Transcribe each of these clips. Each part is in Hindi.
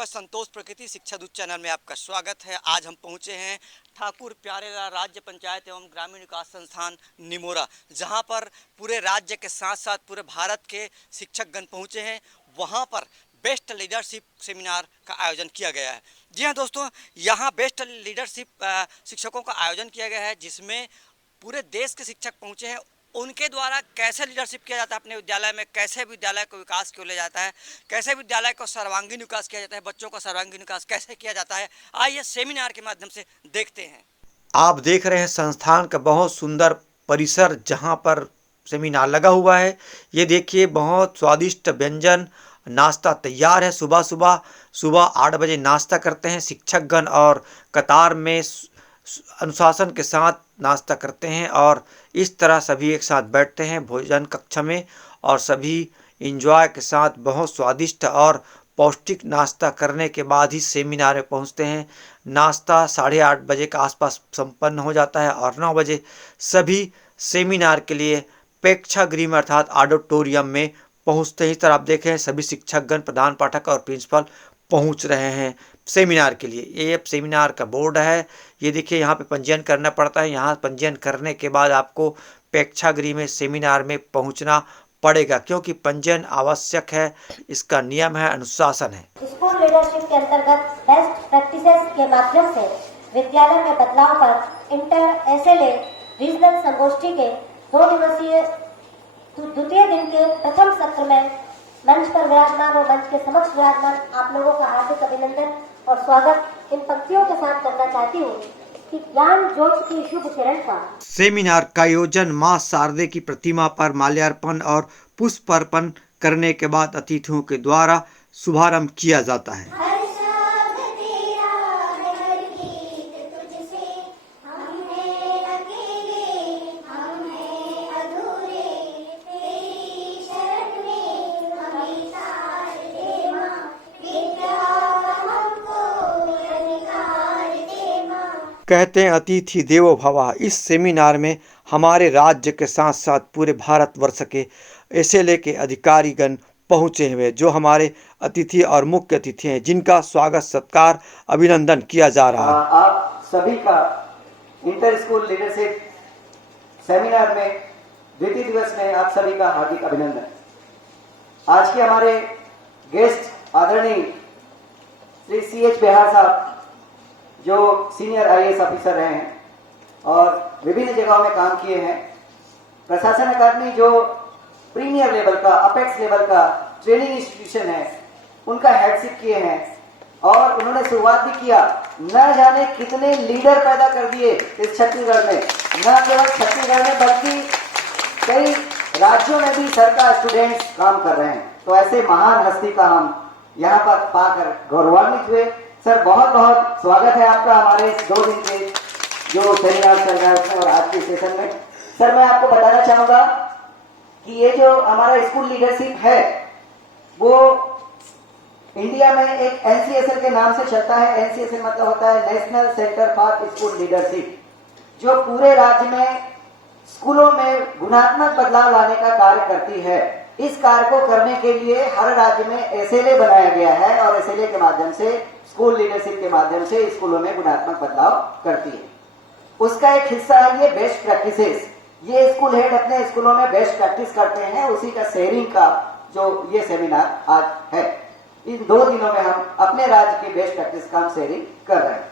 मैं संतोष प्रकृति शिक्षा दूत चैनल में आपका स्वागत है। आज हम पहुंचे हैं ठाकुर प्यारेलाल राज्य पंचायत एवं ग्रामीण विकास संस्थान निमोरा, जहां पर पूरे राज्य के साथ साथ पूरे भारत के शिक्षकगण पहुंचे हैं। वहां पर बेस्ट लीडरशिप सेमिनार का आयोजन किया गया है। जी हाँ दोस्तों, यहाँ बेस्ट लीडरशिप शिक्षकों का आयोजन किया गया है, जिसमें पूरे देश के शिक्षक पहुंचे हैं। उनके द्वारा कैसे लीडरशिप किया जाता है अपने विद्यालय में, कैसे विद्यालय को विकास क्यों ले जाता है, कैसे विद्यालय को सर्वांगीण विकास किया जाता है, बच्चों का सर्वांगीण विकास कैसे किया जाता है, आइए सेमिनार के माध्यम से देखते हैं। आप देख रहे हैं संस्थान का बहुत सुंदर परिसर जहां पर सेमिनार लगा हुआ है। ये देखिए बहुत स्वादिष्ट व्यंजन नाश्ता तैयार है। सुबह 8 बजे नाश्ता करते हैं शिक्षकगण और कतार में अनुशासन के साथ नाश्ता करते हैं और इस तरह सभी एक साथ बैठते हैं भोजन कक्ष में और सभी इंजॉय के साथ बहुत स्वादिष्ट और पौष्टिक नाश्ता करने के बाद ही सेमिनार में पहुंचते हैं। नाश्ता 8:30 बजे के आसपास संपन्न हो जाता है और 9 बजे सभी सेमिनार के लिए प्रेक्षागृह में अर्थात ऑडिटोरियम में पहुंचते हैं। इस तरह आप देखें सभी शिक्षकगण, प्रधान पाठक और प्रिंसिपल पहुंच रहे हैं सेमिनार के लिए। ये सेमिनार का बोर्ड है। ये देखिए यहाँ पे पंजीयन करना पड़ता है। यहाँ पंजीयन करने के बाद आपको प्रेक्षागृह में सेमिनार में पहुंचना पड़ेगा, क्योंकि पंजीयन आवश्यक है। इसका नियम है, अनुशासन है। स्कूल लीडरशिप के अंतर्गत बेस्ट प्रैक्टिसेस के माध्यम से विद्यालय में बदलाव पर इंटर एसएलए रीजनल संगोष्ठी के 2 दिवसीय द्वितीय दिन के प्रथम सत्र में मंच पर विराजमान और मंच के समक्ष विराजमान आप लोगों का हार्दिक अभिनंदन और स्वागत इन पंक्तियों के साथ करना चाहती हूँ कि ज्ञान ज्योत की शुभ किरण का। सेमिनार का आयोजन मां शारदे की प्रतिमा पर माल्यार्पण और पुष्प अर्पण करने के बाद अतिथियों के द्वारा शुभारंभ किया जाता है। कहते हैं अतिथि देवो भव। इस सेमिनार में हमारे राज्य के साथ साथ पूरे भारतवर्ष के एसएलए के अधिकारीगण पहुँचे हुए, जो हमारे अतिथि और मुख्य अतिथि हैं, जिनका स्वागत सत्कार अभिनंदन किया जा रहा है। आप सभी का इंटर स्कूल लीडरशिप सेमिनार में द्वितीय दिवस में आप सभी का हार्दिक अभिनंदन। आज के हमारे गेस्ट आदरणीय श्री CH बेहार साहब, जो सीनियर IAS ऑफिसर रहे हैं और विभिन्न जगहों में काम किए हैं। प्रशासन अकादमी जो प्रीमियर लेवल का, अपेक्स लेवल का ट्रेनिंग इंस्टीट्यूशन है, उनका हेडशिप किए हैं और उन्होंने शुरुआत भी किया। न जाने कितने लीडर पैदा कर दिए इस छत्तीसगढ़ में, न केवल छत्तीसगढ़ में बल्कि कई राज्यों में भी सर का स्टूडेंट्स काम कर रहे हैं। तो ऐसे महान हस्ती का हम यहाँ पर पाकर गौरवान्वित हुए। सर बहुत बहुत स्वागत है आपका हमारे इस 2 दिन के जो सेमिनार चल रहा है उसमें और आज के सेशन में। सर मैं आपको बताना चाहूंगा कि ये जो हमारा स्कूल लीडरशिप है वो इंडिया में एक NCSL के नाम से चलता है। NCSL मतलब होता है national centre for school leadership, जो पूरे राज्य में स्कूलों में गुणात्मक बदलाव लाने का कार्य करती है। इस कार्य को करने के लिए हर राज्य में SLA बनाया गया है और SLA के माध्यम से, स्कूल लीडरशिप के माध्यम से स्कूलों में गुणात्मक बदलाव करती है। उसका एक हिस्सा है ये बेस्ट प्रैक्टिसेस। ये स्कूल हेड अपने स्कूलों में बेस्ट प्रैक्टिस करते हैं, उसी का शेयरिंग का जो ये सेमिनार आज है। इन 2 दिनों में हम अपने राज्य की बेस्ट प्रैक्टिस का हम शेयरिंग कर रहे हैं।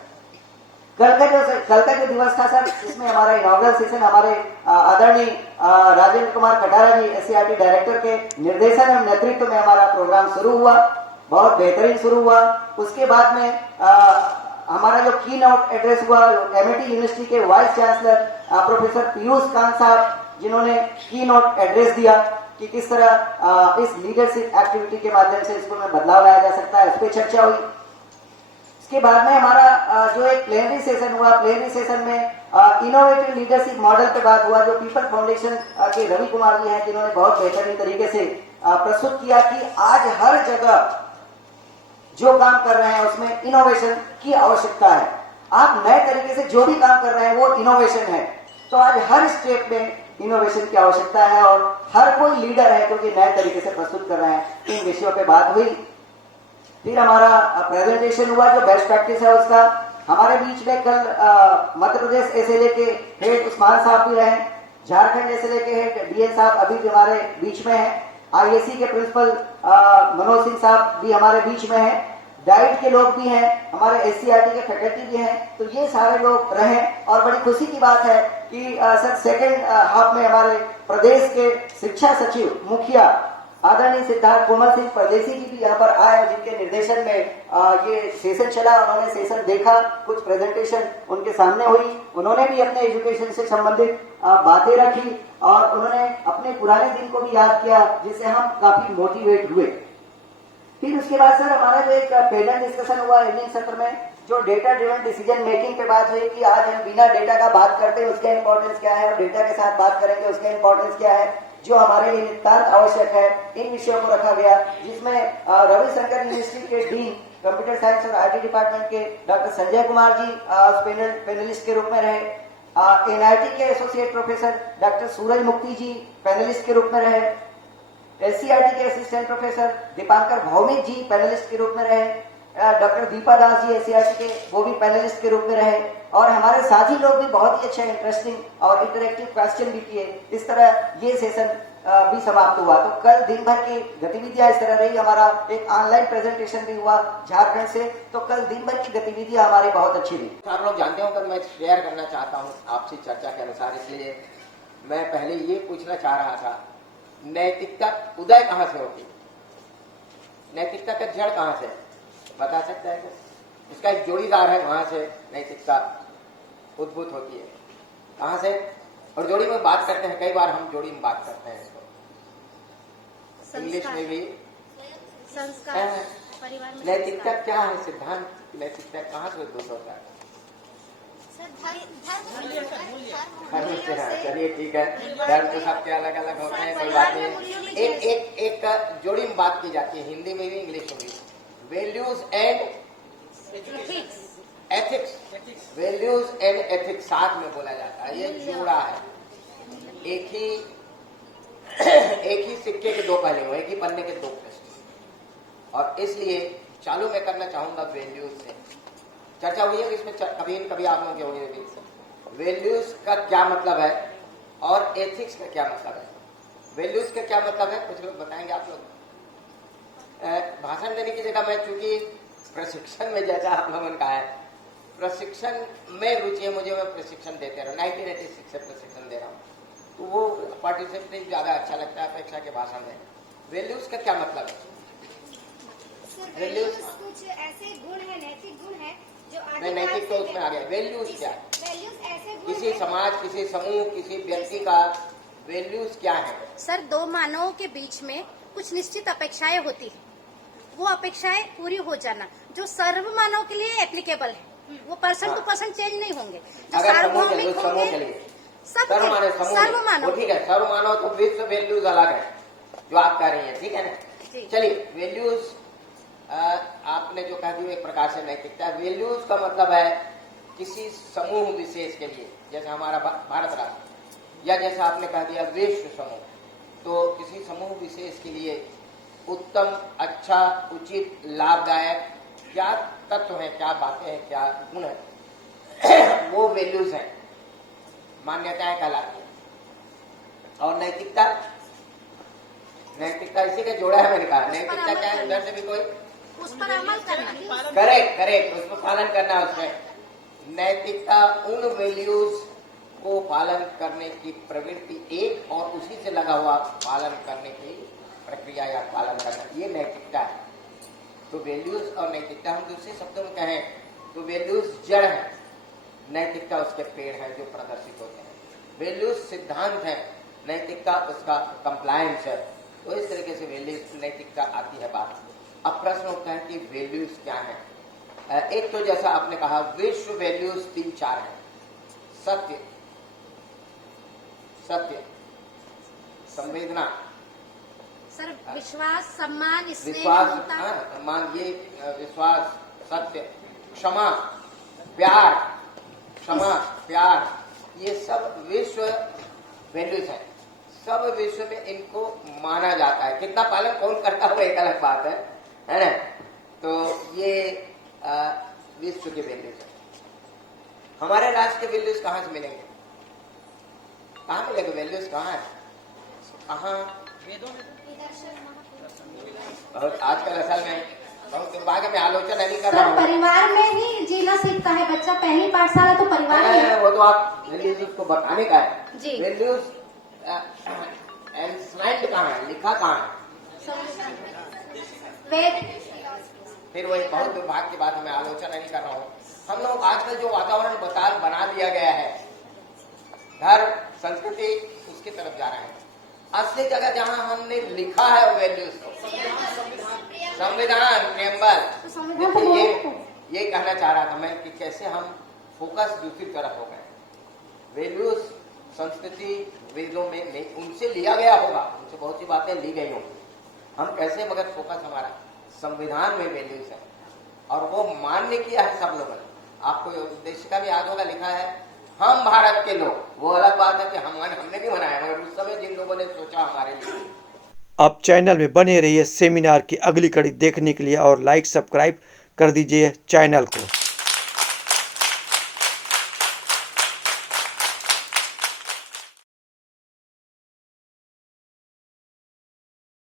कल का जो दिवस था सर, इसमें हमारा इनॉग्रल सेशन हमारे आदरणीय राजेंद्र कुमार कटारा जी SCRT डायरेक्टर के निर्देशन एवं नेतृत्व में हमारा प्रोग्राम शुरू हुआ। बहुत बेहतरीन शुरू हुआ। उसके बाद में हमारा जो की नोट एड्रेस हुआ, MIT यूनिवर्सिटी के vice chancellor professor Piyush Kant साहब, जिन्होंने की नोट एड्रेस दिया कि किस तरह इस लीडरशिप एक्टिविटी के माध्यम से स्कूल में बदलाव लाया जा सकता है, उस पर चर्चा हुई। इसके बाद में हमारा जो एक प्लेनरी सेशन हुआ, प्लेनरी सेशन में इनोवेटिव लीडरशिप मॉडल पे बात हुआ, जो पीपल फाउंडेशन के रवि कुमार जी हैं, जिन्होंने बहुत बेहतरीन तरीके से प्रस्तुत किया कि आज हर जगह जो काम कर रहे हैं उसमें इनोवेशन की आवश्यकता है। आप नए तरीके से जो भी काम कर रहे हैं वो इनोवेशन है। तो आज हर स्टेप में इनोवेशन की आवश्यकता है और हर कोई लीडर है क्योंकि नए तरीके से प्रस्तुत कर रहे हैं। इन विषयों पे बात हुई। फिर हमारा प्रेजेंटेशन हुआ जो बेस्ट प्रैक्टिस है उसका। हमारे बीच में कल मध्य प्रदेश एसएलए के हेड उस्मान साहब भी रहे, झारखंड एसएलए के हेड डीएन साहब अभी भी हमारे बीच में है, आईएससी के प्रिंसिपल मनोज सिंह साहब भी हमारे बीच में है, डाइट के लोग भी हैं, हमारे एससीईआरटी के फैकल्टी भी हैं। तो ये सारे लोग रहे और बड़ी खुशी की बात है कि सर सेकेंड हाफ में हमारे प्रदेश के शिक्षा सचिव मुखिया आदरणीय सिद्धार्थ कोमल सिंह परदेसी जी भी यहाँ पर आए, जिनके निर्देशन में ये सेशन चला। उन्होंने सेशन देखा, कुछ प्रेजेंटेशन उनके सामने हुई, उन्होंने भी अपने एजुकेशन से संबंधित बातें रखी और उन्होंने अपने पुराने दिन को भी याद किया, जिससे हम काफी मोटिवेट हुए। फिर उसके बाद सर हमारा जो एक पैनल डिस्कशन हुआ इवनिंग सत्र में, जो डेटा ड्रिवन डिसीजन मेकिंग पे बात हुई कि आज हम बिना डेटा का बात करते हैं उसका इंपॉर्टेंस क्या है और डेटा के साथ बात करेंगे उसका इंपॉर्टेंस क्या है, जो हमारे लिए नितांत आवश्यक है। इन विषयों को रखा गया, जिसमें रविशंकर यूनिवर्सिटी के डीन कंप्यूटर साइंस और आईटी डिपार्टमेंट के डॉक्टर संजय कुमार जी पैनलिस्ट के रूप में रहे, एनआईटी के एसोसिएट प्रोफेसर डॉक्टर सूरज मुक्ति जी पैनलिस्ट के रूप में रहे, एससीईआरटी के असिस्टेंट प्रोफेसर दीपांकर भौमिक जी पैनलिस्ट के रूप में रहे, डॉक्टर दीपा दास जी एससीईआरटी के वो भी पैनलिस्ट के रूप में रहे और हमारे साथी लोग भी बहुत ही अच्छा इंटरेस्टिंग और इंटरेक्टिव क्वेश्चन भी किए। इस तरह ये सेशन भी समाप्त हुआ। तो कल दिन भर की गतिविधियां इस तरह रही। हमारा एक ऑनलाइन प्रेजेंटेशन भी हुआ झारखंड से, तो कल दिन भर की गतिविधियां हमारी बहुत अच्छी रही। आप लोग जानते हो कि मैं शेयर करना चाहता हूँ आपसे चर्चा के अनुसार, इसलिए मैं पहले ये पूछना चाह रहा था, नैतिकता उदय कहाँ से होती, नैतिकता का जड़ कहाँ से बता सकता है? इसका एक जोड़ीदार है, वहां से नैतिकता उद्भूत होती है, कहां से? और जोड़ी में बात करते हैं, कई बार हम जोड़ी में बात करते हैं इसको, इंग्लिश में भी संस्कार, परिवार में नैतिकता क्या है, सिद्धांत नैतिकता कहाँ से उद्भूत होता है? चलिए ठीक है, धर्म तो सबके अलग अलग होते हैं, कोई बात नहीं। एक जोड़ी में बात की जाती है, हिंदी में भी इंग्लिश में भी, values and ethics, values and ethics साथ में बोला जाता है, ये जोड़ा है। एक ही सिक्के के दो पहलू, एक ही पन्ने के दो पृष्ठ। और इसलिए चालू मैं करना चाहूंगा वैल्यूज से। चर्चा हुई है इसमें कभी न कभी आप लोगों के होंगे, वैल्यूज का क्या मतलब है और एथिक्स का क्या मतलब है। वैल्यूज का क्या मतलब है कुछ लोग बताएंगे आप लोग? भाषण देने की जगह मैं चूंकि प्रशिक्षण में, जैसा आप लोगों ने कहा है, प्रशिक्षण में रुचि है मुझे, मैं प्रशिक्षण देते रहा, 1986 से प्रशिक्षण दे रहा हूँ, तो वो पार्टिसिपेट ज्यादा अच्छा लगता है अपेक्षा के भाषण में। वैल्यूज का क्या मतलब है? वैल्यूज कुछ ऐसे गुण है, नैतिक गुण है जो नहीं, नैतिक तो उसमें आ गया। वैल्यूज क्या है? वैल्यूज ऐसे गुण किसी समाज, किसी समूह, किसी व्यक्ति का वैल्यूज क्या है? सर, दो मानवों के बीच में कुछ निश्चित अपेक्षाएं होती है, वो अपेक्षाएं पूरी हो जाना, जो सर्व मानव के लिए एप्लीकेबल है, वो पर्सन टू पर्सन चेंज नहीं होंगे, जो सार्वभौमिक होंगे सर्व मानव। ठीक है, सर्व मानव तो विश्व वैल्यूज अलग है जो आप कह रही हैं, ठीक है ना? चलिए, वैल्यूज आपने जो कह दिया एक प्रकार से नैतिकता। वैल्यूज का मतलब है किसी समूह विशेष के लिए, जैसे हमारा भारत राष्ट्र, या जैसा आपने कह दिया विश्व समूह, तो किसी समूह विशेष के लिए उत्तम, अच्छा, उचित, लाभदायक क्या तत्व है, क्या बातें हैं, क्या गुण है, वो वैल्यूज हैं, मान्यताएं कहलाती हैं। और नैतिकता, नैतिकता इसी का जोड़ा है, मैंने कहा नैतिकता क्या है, उधर से भी कोई उस पर अमल करना, करेक्ट, उस पर पालन करना। उसमें नैतिकता उन वैल्यूज को पालन करने की प्रवृत्ति एक और उसी से लगा हुआ पालन करने की प्रक्रिया या पालन करना, ये नैतिकता है। तो वैल्यूज और नैतिकता हम दूसरे शब्दों में कहें तो वैल्यूज जड़ है, नैतिकता उसके पेड़ है जो प्रदर्शित होते हैं। वैल्यूज सिद्धांत है, नैतिकता उसका कंप्लायंस है। तो इस तरीके से वैल्यूज नैतिकता आती है बात। अब प्रश्न उठता है कि वैल्यूज क्या है। एक तो जैसा आपने कहा विश्व वैल्यूज 3-4 है, सत्य, संवेदना, सर विश्वास, सम्मान, विश्वास, सम्मान, ये विश्वास, सत्य, क्षमा, प्यार, ये सब विश्व वैल्यूज है। सब विश्व में इनको माना जाता है, कितना पालन कौन करता हो एक अलग बात है ना? तो ये विश्व के वैल्यूज है। हमारे राष्ट्र के वैल्यूज कहाँ से मिलेंगे? कहाँ मिलेंगे वैल्यूज? कहाँ है? कहाँ? बहुत आजकल असल में बहुत दुर्भाग्य में आलोचना नहीं कर रहा सर हूँ। परिवार में ही जीना सीखता है बच्चा, पहली पाठशाला तो परिवार में है। वो तो आप वैल्यूज को बताने का है। जी। वैल्यूज एनस्लाइड कहाँ है? लिखा कहाँ है? वेद फिर वही बहुत दुर्भाग्य की बात है, मैं आलोचना नहीं कर रहा हूँ। हम लोग आजकल जो वातावरण बना दिया गया है, धर्म संस्कृति उसकी तरफ जा रहे हैं। असली जगह जहाँ हमने लिखा है वैल्यूज को, संविधान प्रियम्बल, तो संविधान तो ये कहना चाह रहा था मैं कि कैसे हम फोकस दूसरी तरफ हो गए। वैल्यूज संस्कृति वेदों में नहीं, उनसे लिया गया होगा, उनसे बहुत सी बातें ली गई होंगी, हम कैसे, मगर फोकस हमारा संविधान में वैल्यूज है और वो मान्य किया है सब लोगों ने। आपको उद्देश्य का भी याद होगा, लिखा है हम भारत के लोग। वो अलग बात है कि हमने भी बनाया, मगर उस समय जिन लोगों ने सोचा हमारे लिए। आप चैनल में बने रहिए सेमिनार की अगली कड़ी देखने के लिए और लाइक सब्सक्राइब कर दीजिए चैनल को।